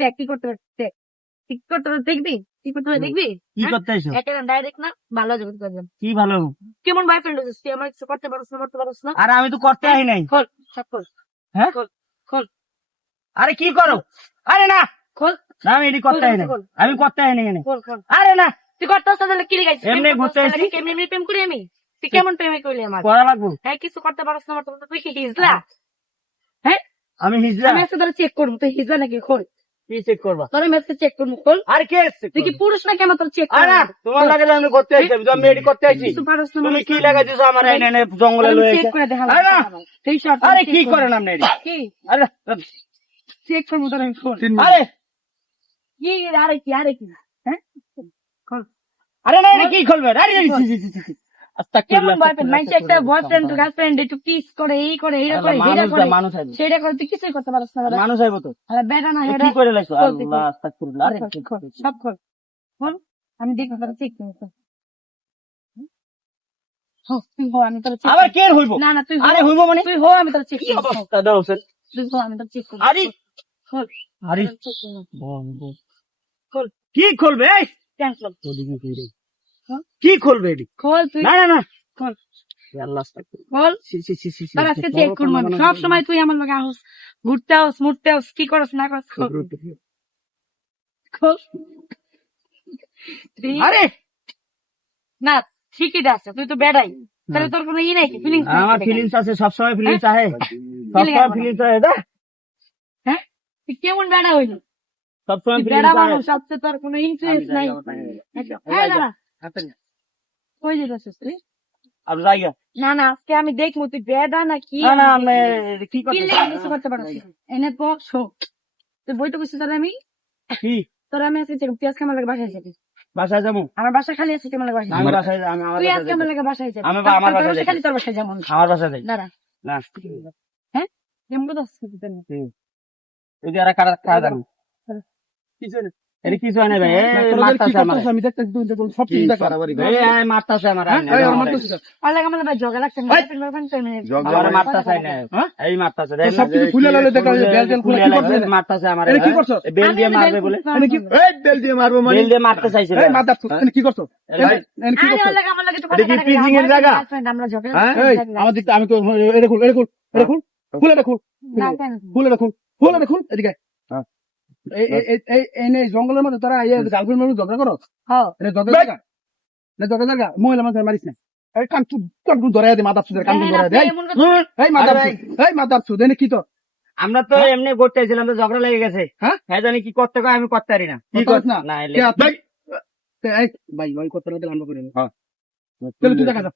দেখ কি করতে পারছিস? দেখ কি করতে দেখবি? কি করতে দেখবি? কি হ্যাঁ? করতে একটা ডাইরেক্ট না ভালো কি ভালো? কেমন বয়ফ্রেন্ড হয়েছিস তুই আমার কিছু করতে পারছিস না করতে পারছিস না? আরে আমি তো করতে আই নাই। খোল সব খোল। হ্যাঁ? খোল খোল। আরে কি করো? আরে না। খোল। না আমি এটি করতে আই নাই। আমি করতে আই নাই খোল খোল। আরে না। তুই করতে আসছিস তাহলে কি লেগাইছিস? এমনি ঘুরতে। কেমনি এমনি প্রেম করি আমি? তুই কেমন প্রেমে করলি আমার? করা লাগবো? হ্যাঁ কিছু করতে পারছিস না আমার তো তুই কি হিজলা? হ্যাঁ আমি হিজড়া আমি তোরা চেক করব। তুই হিজলা নাকি? খোল। কি চেক করবা? তোর আমি চেক করব খোল আরে কে এসছে তুই কি পুরুষ না কেন তোর চেক আরে তোমার লাগে আমি করতে আইছি আমি তো করতে আইছি। কিছু পারছ না তুমি কি লাগাই আমার এনে এনে জঙ্গলে লয়ে চেক করে দেখা আরে না। তুই আরে কি করেন আপনি কি? আরে চেক করব তোর আমি খোল আরে! কি আরে কি আরে কি? হ্যাঁ? আরে না কি খুলবে আরে একটা বয়ফ্রেন্ড গার্লফ্রেন্ড একটু কিস করে এই করে এইটা করে এইটা মানুষ করে। দা, মানুষ আইবো সেটা করে তুই কিছুই করতে পারছ না মানুষ আইবো তো। বেটা না এটা কি করে লাইছো? তুই আল্লাহ। আস্তাগফিরুল্লাহ? সব আমি দেখব তোরা আবার কে হইব? না না আরে হইব মানে? তুই হো আমি তোরা চেক কি অবস্থা? দাও স্যার। তুই হো আমি তোরা চেক করব আরে। আরে। বল, বল। কি খুলবে? এই? ক্যান্সেল? কি খুলবে এটি খোল তুই। না না না। খোল। তোর আজকে চেক করব আমি। সব সময় তুই আমার লগে আহস। ঘুরতে আহস মুড়তে আহস কি করস না করস খোল। আরে! না ঠিকই আছে তুই তো বেড়াই। তাহলে তোর কোনো ই নাই কি? ফিলিংস আমার ফিলিংস আছে সবসময় ফিলিংস আহে Feeling সবসময় আছে। ফিলিংস আহে দা। হ্যাঁ? তুই কেমন বেড়া হইলি? সবসময় তুই বেড়া ফিলিংস আহে মানুষ আছে তোর কোনো ইন্টারেস্ট নাই। হ্যাঁ দাঁড়া। কই যেতেছিস আমি দেখব তুই বেদা না কি এনে তুই বইটা কইছিস তোর আমি কি আমি আজকে পেঁয়াজ কেমন লাগে বাসায় যাবি বাসায় যাব আমার বাসা খালি আছে কেমন লাগে বাসায় বাসায় আমি আমার তুই আজকে কেমন লাগে বাসায় যাবি আমি আমার বাসায় খালি তোর বাসায় যাব আমার বাসায় যাই দাঁড়া না হ্যাঁ যেমন তো আজকে দিতে না এই যে আর কারা কারা দাঁড়া কি জানিস এটা কিছু হয় না ভাই মারতাছে আমার আমি দেখতেছি সব কিছু দেখা এই মারতাছে আমার হ্যাঁ? আমার ভাই লাগছে তো এমনি- আমার মারতাছে না হ্যাঁ? এই মারতাছে তো সব কিছু খুলে লালে দেখা যায়, বেল টেল খুলে কি? মারতাছে আমার কি করছ? বেল আমি দিয়ে আমি মারবে বেল বলে খুলতে কি এই বেল দিয়ে মারবো মানে বেল দিয়ে মারতে চাইছিল এই মাদার চোদ, কি করছ এনে কি করছ ওর আমার লাগে একটু এটা কি কথা এর জায়গা? আমরা ঝগড়া হ্যাঁ লাগছে, এই ঝগড়া আমার দিকটা আমি তো এটা খুল এটা খুল এটা খুল এটা এদিকে হ্যাঁ। এই এই এই- এই এই নে জঙ্গলের মধ্যে তোরা গার্লফ্রেন্ড মানুষ ঝগড়া করো হ্যাঁ। ঝগড়া জায়গা না ঝগড়া জায়গা মহিলা মানুষ মারিস না এই কান কান দে মাদার চুদের কান দে। এই মাদার এই মাদার চুদ এনে কি তো? আমরা তো এমনি করতে চাইছিলাম তো ঝগড়া লেগে গেছে। হ্যাঁ? হ্যাঁ জানি কি করতে কয় আমি করতে পারি না। কি করছ না? না এলে ভাই ভাই করতে না দিলে আমরা করি না। তাহলে তুই দেখা যা।